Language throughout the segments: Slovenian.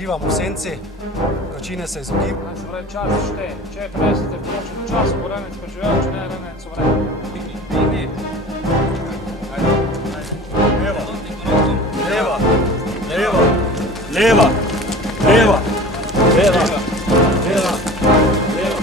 uživamo v senci, vročine se izogibamo. Se pravi, čas šteje. Če prinesete v določenem času, bo ranec preživel, če ne ranec umre. Leva, leva, leva, leva, leva, leva, leva.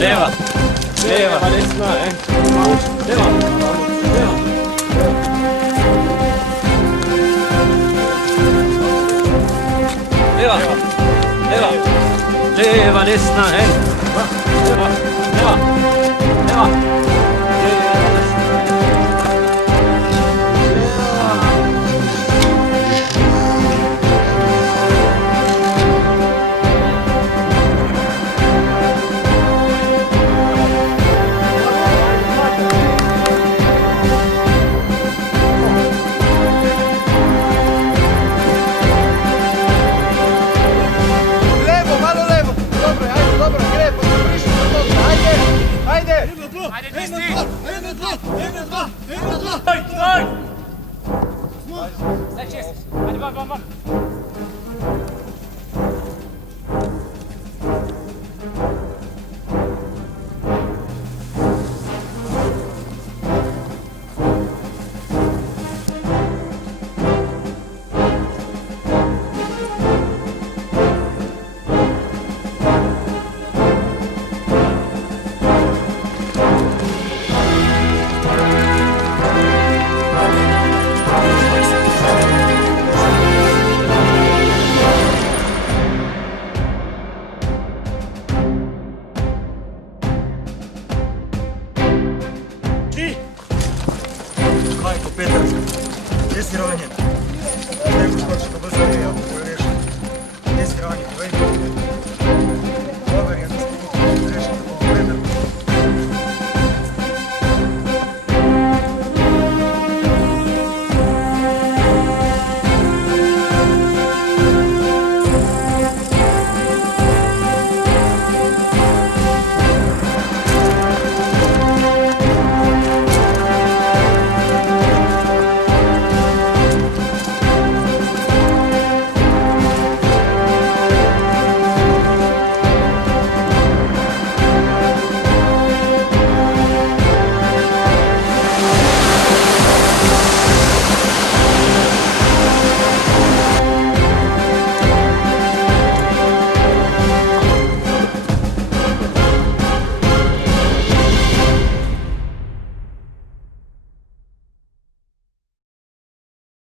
Leva, leva, desna, leva, leva. Leva, leva, leva, desna, leva, leva, leva. Zdaj čist. Ajde, van.